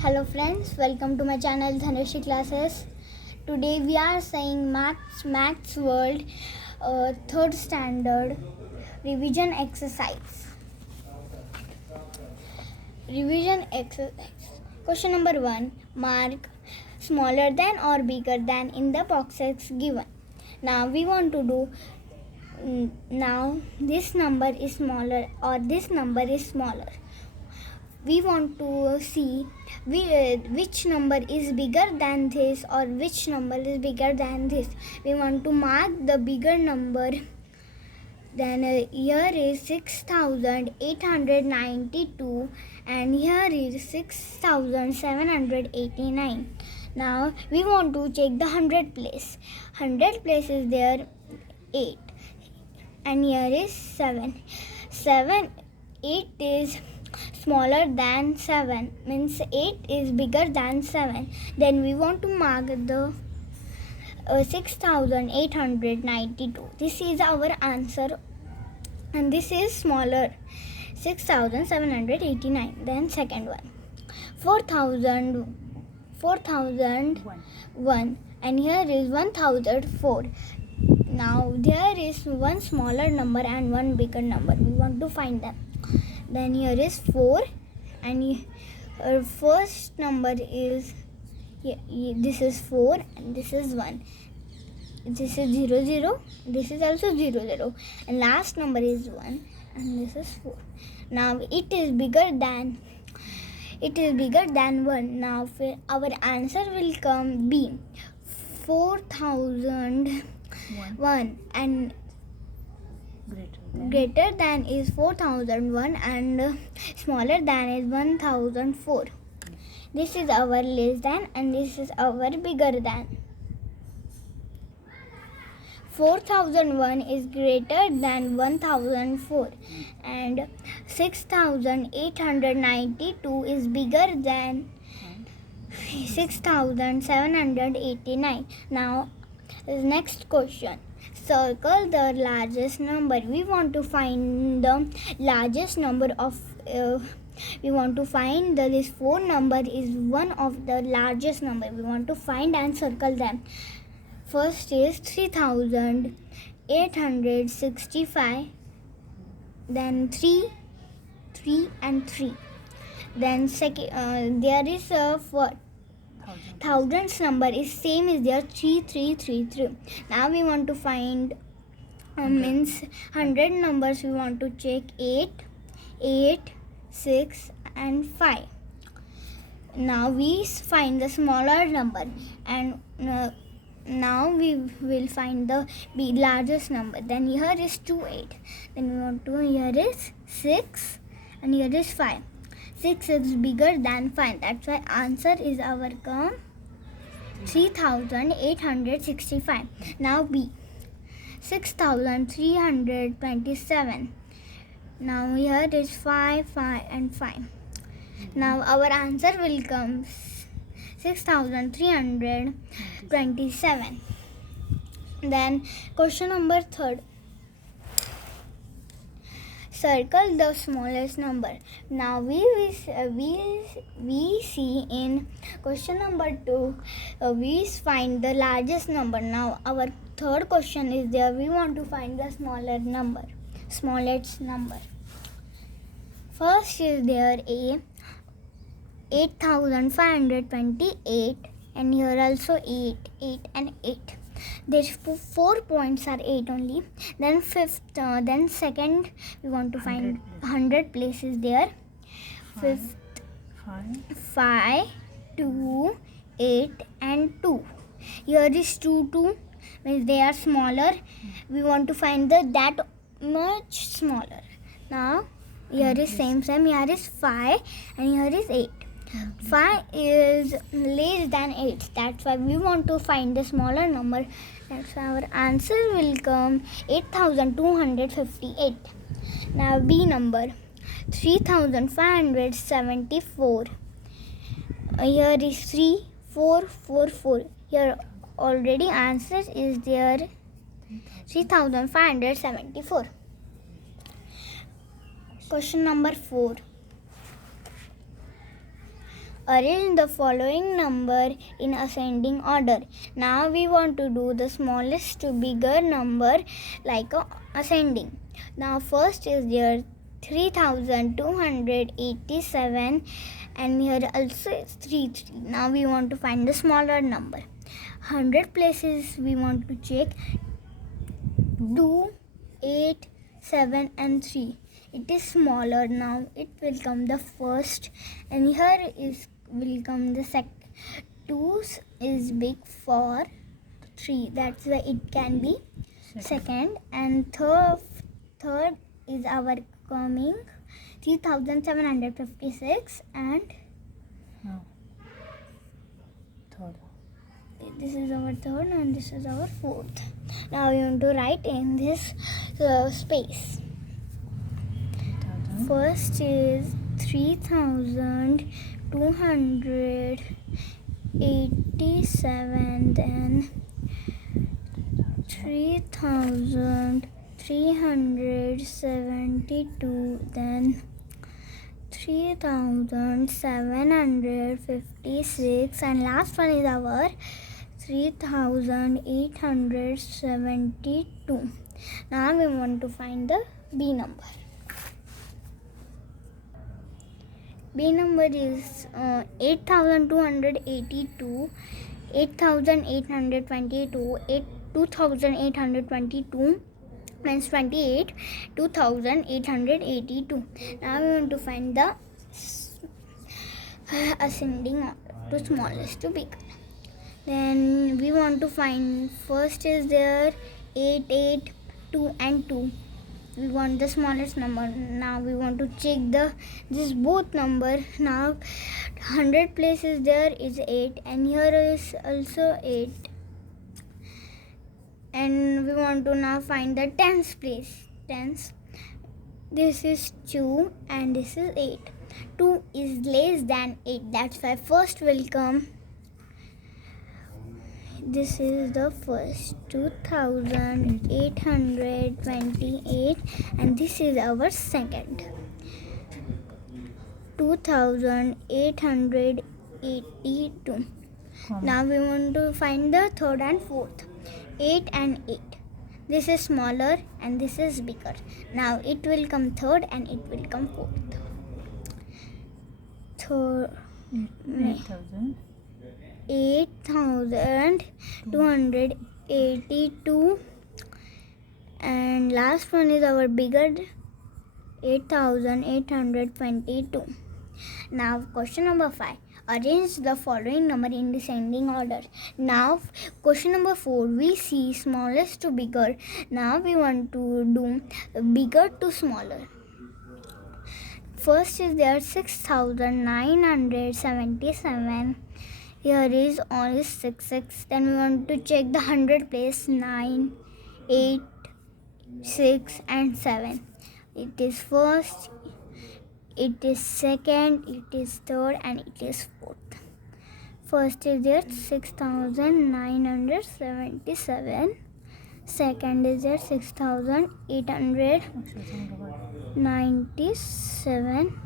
Hello friends, welcome to my channel Dhanashree classes. Today we are saying Maths World 3rd standard revision exercise. Revision exercise. Question number 1. Mark smaller than or bigger than in the boxes given. Now we want to do now this number is smaller or this number is smaller. We want to see which number is bigger than this or which number is bigger than this. We want to mark the bigger number. Then here is 6,892 and here is 6,789. Now we want to check the 100 place. 100 place is there 8 and here is 7. 8 is smaller than 7, means 8 is bigger than 7. Then we want to mark the 6,892. This is our answer and this is smaller 6,789. Then second one 4,001 and here is 1,004. Now there is one smaller number and one bigger number. We want to find them. Then here is 4 and first number is this is 4 and this is 1. This is 0 0. This is also 0 0 and last number is 1 and this is 4. Now it is bigger than 1. Now our answer will come B 4,001 and greater than is 4,001 and smaller than is 1,004. This is our less than and this is our bigger than. 4,001 is greater than 1,004 and 6,892 is bigger than 6,789. Now next question. Circle the largest number. We want to find the largest number of we want to find this 4 number is one of the largest number. We want to find and circle them. First is 3,865, then 3 and 3. Then second there is a thousands number is same is there 3333. Now we want to find means 100 numbers. We want to check 8, 6 and 5. Now we find the smaller number and now we will find the largest number. Then here is 2 8. Then we want to here is 6 and here is 5. 6 is bigger than 5. That's why answer is our 3,865. Now B 6,327. Now here is 5 and 5. Now our answer will come 6,327. Then question number 3. Circle the smallest number. Now we see in question number 2 we find the largest number. Now our third question is there. We want to find the smallest number. First is there a 8,528 and here also 8 and 8. There's 4 points are 8 only. Then then second we want to find 100 places there. Fifth 5, 2, 8 and 2. Here is 2 means they are smaller. We want to find that much smaller. Now here is same. Here is 5 and here is 8. 5 is less than 8. That's why we want to find the smaller number. That's why our answer will come 8,258. Now B number 3,574. Here is 3, 4, 4, 4. Here already answer is there 3,574. Question number 4. Arrange the following number in ascending order. Now we want to do the smallest to bigger number like ascending. Now first is there 3287, and here also is 3. Now we want to find the smaller number. 100 places we want to check 2, 8, 7 and 3. It is smaller. Now it will come the first, and here is will come the second. 2 is big for 3, that's why it can be second. And third is our coming 3756, and third. This is our third and this is our fourth. Now we want to write in this space. First is 3287, then 3372, then 3756, and last one is our 3872. Now we want to find the B number. B number is 8282, 8822, 2822 minus 28, 2882. Now we want to find the ascending order to smallest to bigger. Then we want to find first is there 8, 8, 2 and 2. We want the smallest number. Now we want to check this both number. Now 100 places there is 8, and here is also 8, and we want to now find the tens place. Tens, this is 2 and this is 8. 2 is less than 8, that's why first will come. This is the first 2828, and this is our second 2882. Now we want to find the third and fourth. 8 and 8. This is smaller and this is bigger. Now it will come third and it will come fourth. Third 8282, and last one is our bigger 8822. Now question number 5. Arrange the following number in descending order. Now question number 4, we see smallest to bigger. Now we want to do bigger to smaller. First is there 6977. Here is only 6. Then we want to check the 100 place. 9, 8, 6 and 7. It is first, it is second, it is third and it is fourth. First is there 6977. Second is there 6897,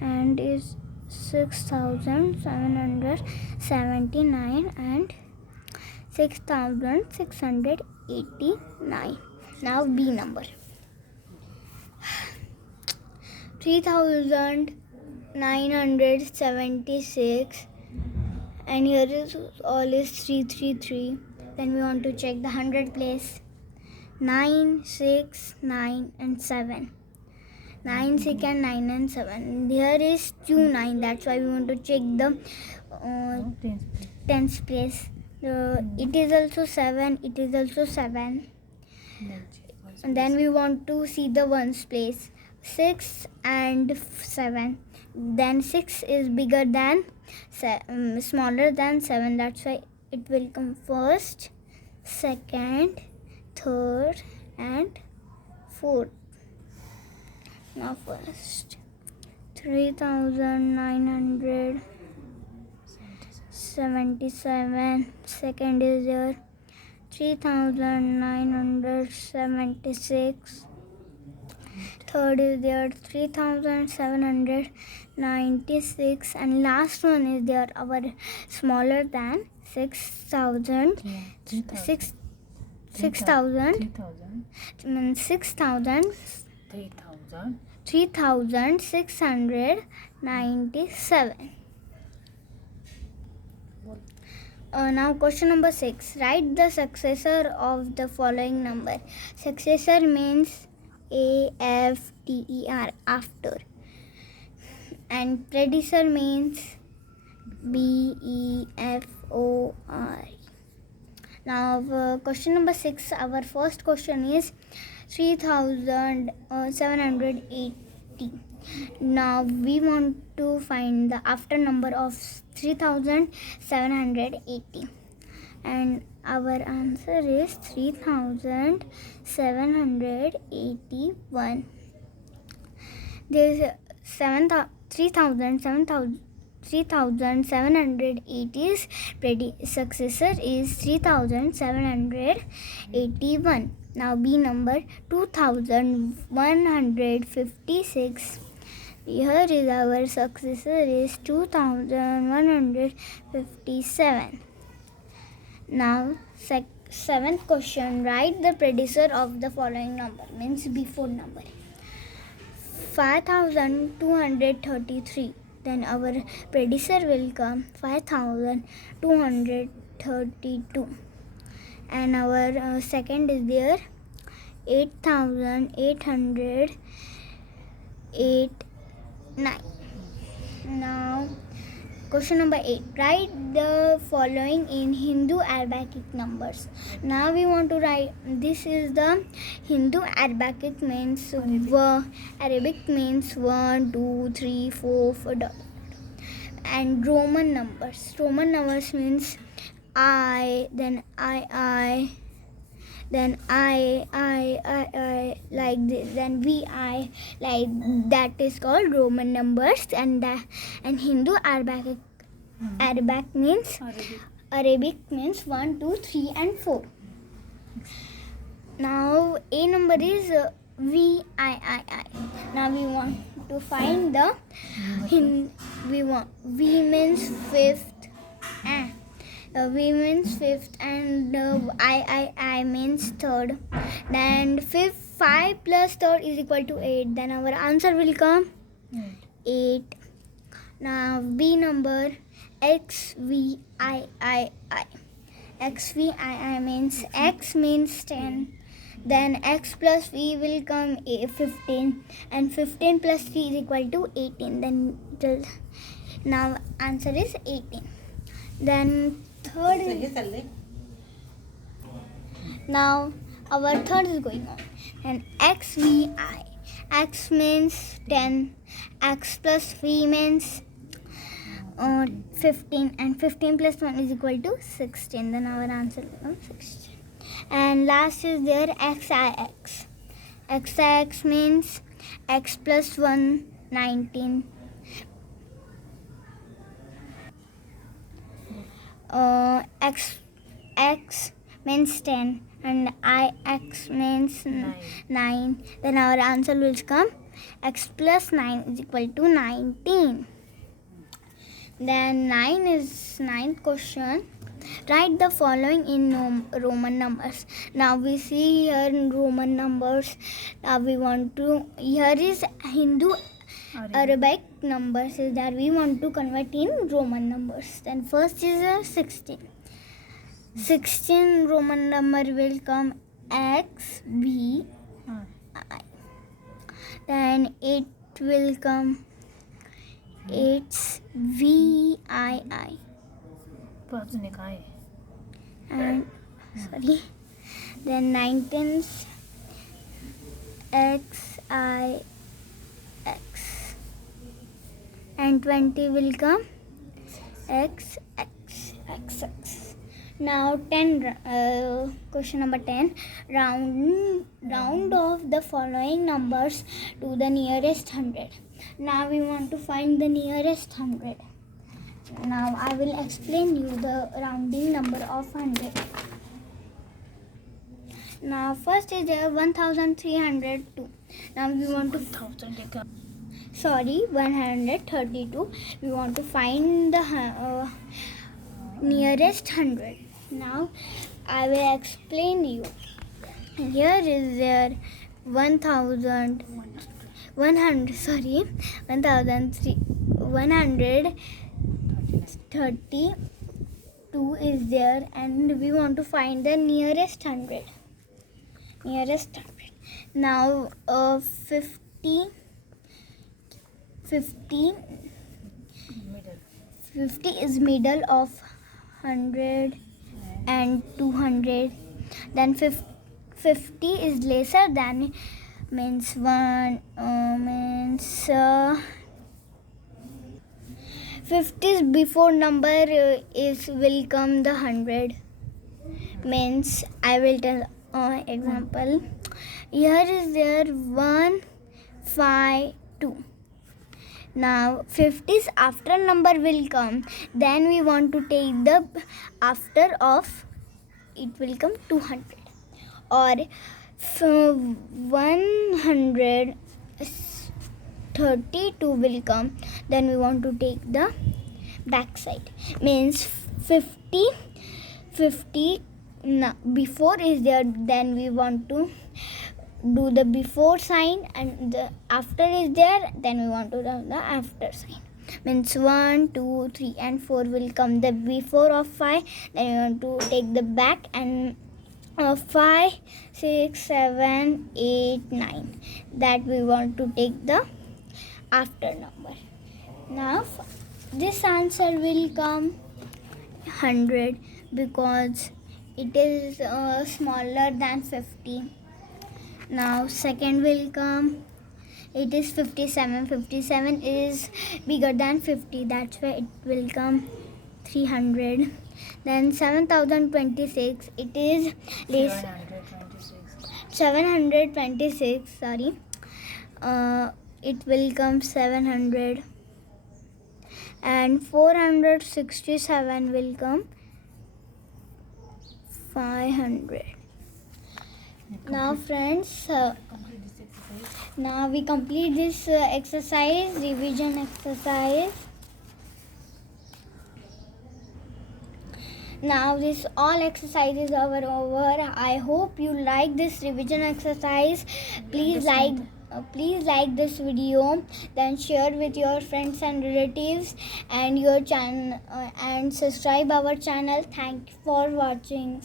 and is 6779 and 6689. Now B number 3976, and here is all is 333. Then we want to check the 100 place. 9, 6, 9 and 7. 9, 6 and 9 and 7. Here is 2, 9. That's why we want to check the tens place. It is also 7. It is also 7. And then we want to see the ones place. 6 and 7. Then 6 is bigger than smaller than 7. That's why it will come first, second, third and fourth. Now first 3977. Second is there 3976. Third is there 3700. 96, and last one is there our smaller than 6,000. 6,000 means 3,697. Now question number 6. Write the successor of the following number. Successor means AFTER, after, and predecessor means BEFOR. Now question number 6, our first question is 3,780. Now we want to find the after number of 3,780, and our answer is 3,781. There is 3,780's successor is 3,781. Now B number 2,156. Here is our successor is 2,157. Now seventh question. Write the predecessor of the following number, means before number. 5,233. Then our predecessor will come 5,232. And our second is there 8,809. Now question number 8. Write the following in Hindu Arabic numbers. Now we want to write, this is the Hindu Arabic means Arabic means 1, 2, 3, 4, 5, and Roman numbers. Roman numbers means I, then I, then I, like this, then VI, like that is called Roman numbers. And Hindu Arabic means Arabic means 1, 2, 3, and 4. Now A number is VIII. Now we want to find the V means fifth, V means fifth, and I means third. Then 5 plus third is equal to 8. Then our answer will come 8. Now B number XVIII. XVIII means X means 10. Then X plus V will come 15, and 15 plus 3 is equal to 18. Then now answer is 18. Then third is, now our third is going on, and XVI. X means 10, X plus V means 15, and 15 plus 1 is equal to 16. Then our answer becomes 16. And last is there XIX. XIX means X plus 1, 19. X means 10, and IX means 9. Then our answer will come X plus 9 is equal to 19. Then 9 is ninth question. Write the following in Roman numbers. Now we see here in Roman numbers. Now we want to, here is Hindu Arabic numbers is that we want to convert in Roman numbers. Then first is 16. 16 Roman number will come XVI. Then 8 will come HVII. And sorry. Then 19's XIX. And 20 will come XX. Now 10, question number 10. Round off the following numbers to the nearest 100. Now we want to find the nearest 100. Now I will explain you the rounding number of 100. Now first is there 1302. Now we want to 132. We want to find the nearest 100. Now I will explain you. Here is there 1000 100 sorry 1132 is there, and we want to find the nearest 100. Now 50 is middle of 100 and 200. Then 50 is lesser than, means 50 is before number is will come the 100. Means I will tell example. Here is there 152. Now 50's after number will come, then we want to take the after of it will come 200. Or 132 will come, then we want to take the back side. Means 50 before is there, then we want to do the before sign, and the after is there, then we want to do the after sign. Means 1, 2, 3 and 4 will come the before of 5, then we want to take the back, and 5, 6, 7, 8, 9, that we want to take the after number. Now this answer will come 100 because it is smaller than 50. Now second will come, it is 57. 57 is bigger than 50, that's why it will come 300. Then 7026, it is less 726 sorry, it will come 700. And 467 will come 500. Now friends, now we complete this exercise, revision exercise. Now this all exercises are over. I hope you like this revision exercise. Please like this video, then share with your friends and relatives, and your channel and subscribe our channel. Thank you for watching.